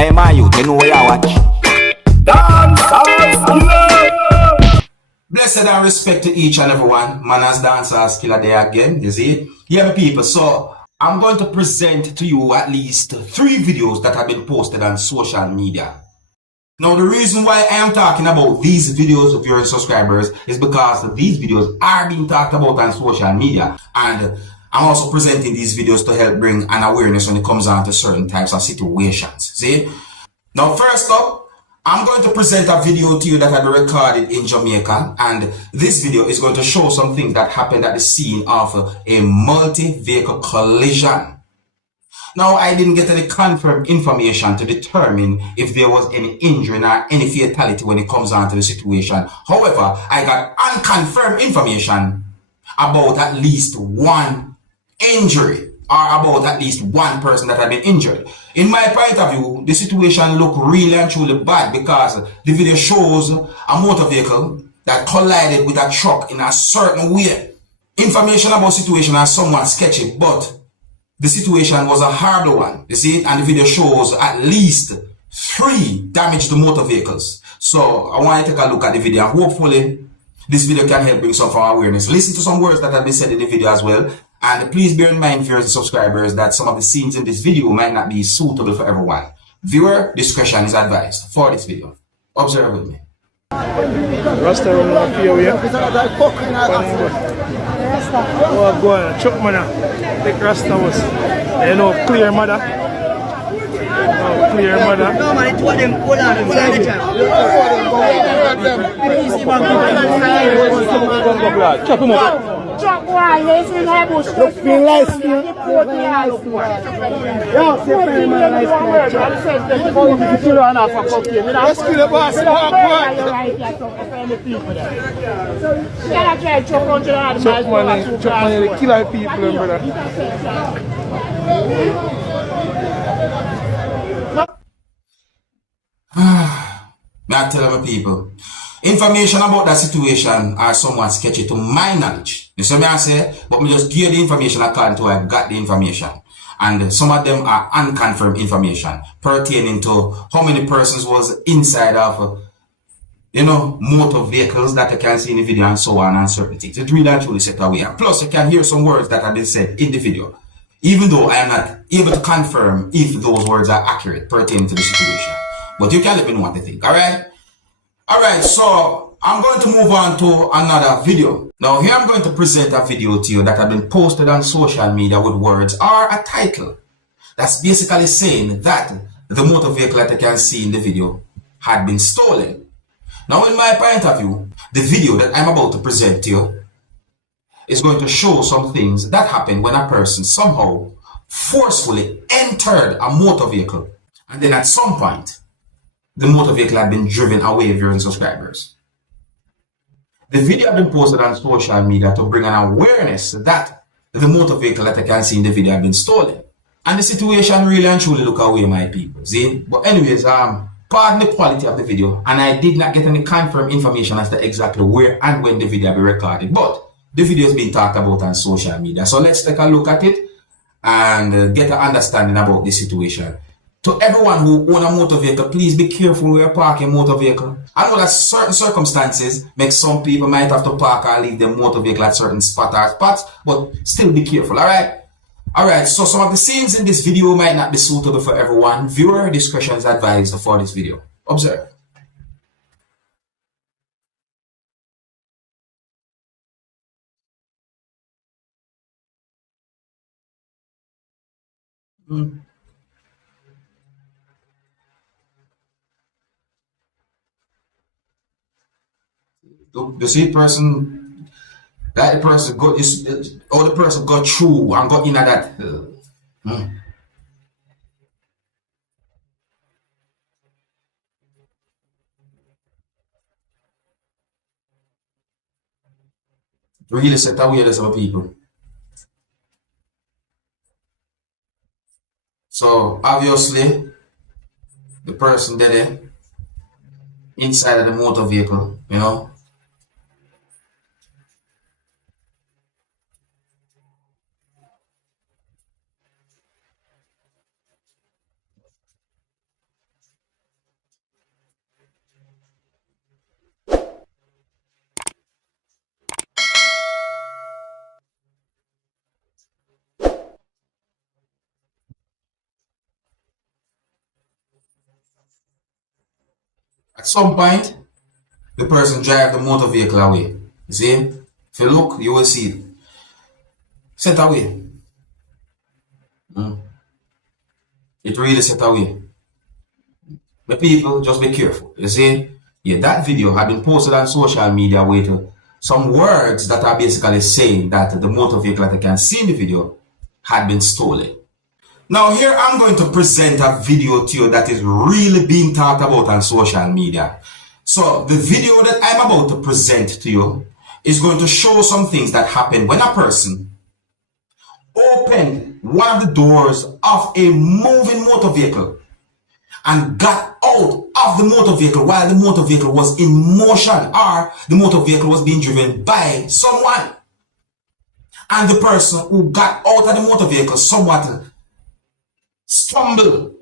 Hey, my youth, you know where you watch? Dancehall skilla. Blessed and respect to each and everyone. Man as Dancehall skilla there again, you see? Yeah, my people, so I'm going to present to you at least 3 videos that have been posted on social media. Now, the reason why I am talking about these videos of your subscribers is because these videos are being talked about on social media. And I'm also presenting these videos to help bring an awareness when it comes on to certain types of situations. See? Now, first up, I'm going to present a video to you that I recorded in Jamaica. And this video is going to show some things that happened at the scene of a multi-vehicle collision. Now, I didn't get any confirmed information to determine if there was any injury or any fatality when it comes on to the situation. However, I got unconfirmed information about at least one injury or about at least one person that had been injured. In my point of view, the situation looked really and truly bad because the video shows a motor vehicle that collided with a truck in a certain way. Information about the situation is somewhat sketchy, but the situation was a horrible one, you see, and the video shows at least 3 damaged motor vehicles. So I want you to take a look at the video and hopefully this video can help bring some awareness. Listen to some words that have been said in the video as well. And please bear in mind, viewers and subscribers, that some of the scenes in this video might not be suitable for everyone. Viewer discretion is advised for this video. Observe with me. Rasta run off here, we are. Oh, go on, Truckman. Take Rasta was. You know, clear mother. Oh, clear mother. No, man, it's what them pull on the time. Chop him up. Chop one, yes, in her bush. Look, feel nice, man. Yeah, say very nice. You kill her enough for cocaine. Let's kill the boss. You're right, you're talking for any people there. You cannot try to chop 100 miles. Truckman, they kill our people, brother. May I tell my people, information about that situation are somewhat sketchy to my knowledge. You see me I say, but me just give the information according to I got the information. And some of them are unconfirmed information pertaining to how many persons was inside of, motor vehicles that you can see in the video and so on and certain things. It really and truly set away. And plus, you can hear some words that have been said in the video, even though I am not able to confirm if those words are accurate pertaining to the situation. But you can let me know what you think, alright? Alright, so I'm going to move on to another video. Now here I'm going to present a video to you that have been posted on social media with words or a title that's basically saying that the motor vehicle that you can see in the video had been stolen. Now in my point of view, the video that I'm about to present to you is going to show some things that happen when a person somehow forcefully entered a motor vehicle and then at some point the motor vehicle had been driven away with your subscribers. The video had been posted on social media to bring an awareness that the motor vehicle that I can see in the video had been stolen. And the situation really and truly look away, my people. See? But anyways, pardon the quality of the video, and I did not get any confirmed information as to exactly where and when the video be recorded. But the video is being talked about on social media. So let's take a look at it and get an understanding about the situation. To everyone who own a motor vehicle, please be careful where you park your motor vehicle. I know that certain circumstances make some people might have to park or leave their motor vehicle at certain spots, but still be careful, alright? Alright, so some of the scenes in this video might not be suitable for everyone. Viewer discretion is advised for this video. Observe. The see person, that the person got, or the person got through and got in at that. Really set away to some people. So obviously, the person did it inside of the motor vehicle, At some point, the person drive the motor vehicle away. You see? If you look, you will see it. Set away. It really set away. The people, just be careful. You see? Yeah, that video had been posted on social media with some words that are basically saying that the motor vehicle that you can see in the video had been stolen. Now here I'm going to present a video to you that is really being talked about on social media. So the video that I'm about to present to you is going to show some things that happen when a person opened one of the doors of a moving motor vehicle and got out of the motor vehicle while the motor vehicle was in motion, or the motor vehicle was being driven by someone. And the person who got out of the motor vehicle somewhat stumbled.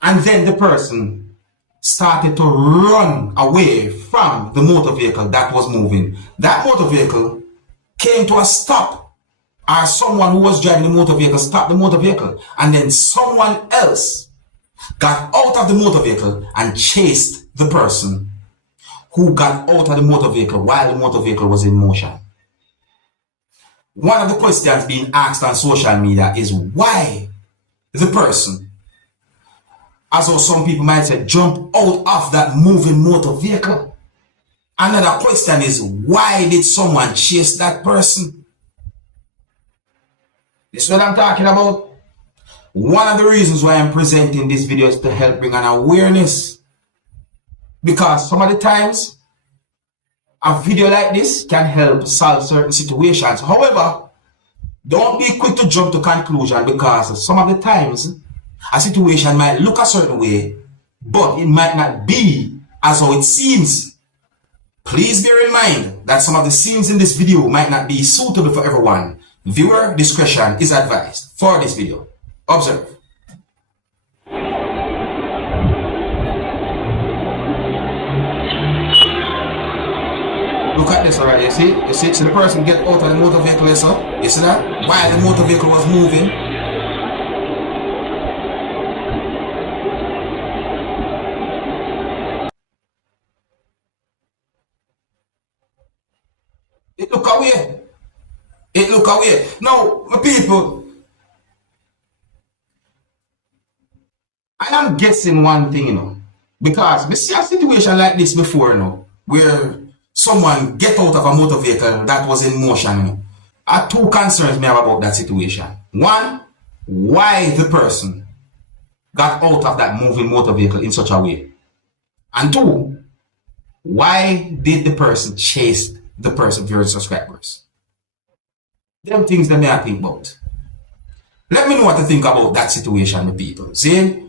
And then the person started to run away from the motor vehicle that was moving. That motor vehicle came to a stop, or someone who was driving the motor vehicle stopped the motor vehicle, and then someone else got out of the motor vehicle and chased the person who got out of the motor vehicle while the motor vehicle was in motion. One of the questions being asked on social media is why the person, as though some people might say, jump out of that moving motor vehicle. Another question is, why did someone chase that person? This is what I'm talking about. One of the reasons why I'm presenting this video is to help bring an awareness. Because some of the times, a video like this can help solve certain situations. However, don't be quick to jump to conclusion, because some of the times, a situation might look a certain way, but it might not be as how it seems. Please bear in mind that some of the scenes in this video might not be suitable for everyone. Viewer discretion is advised for this video. Observe. Look at this, alright, you see? So the person get out of the motor vehicle, you see that? While the motor vehicle was moving. It look away. It look away. Now, my people, I am guessing one thing, because we see a situation like this before, where someone get out of a motor vehicle that was in motion. I have two concerns me have about that situation. One, why the person got out of that moving motor vehicle in such a way. And two, why did the person chase the person, viewers, subscribers? Them things that may I think about. Let me know what to think about that situation with people. See?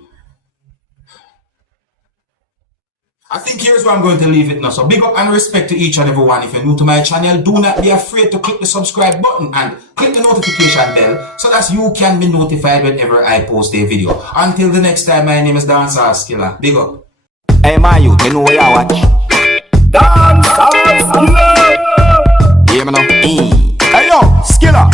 I think here's where I'm going to leave it now. So big up and respect to each and every one. If you're new to my channel, do not be afraid to click the subscribe button and click the notification bell so that you can be notified whenever I post a video. Until the next time, my name is Dancehall Skilla. Big up. Hey man, you know where you watch. Dancehall Skilla. Yeah, man. Hey yo, Skilla.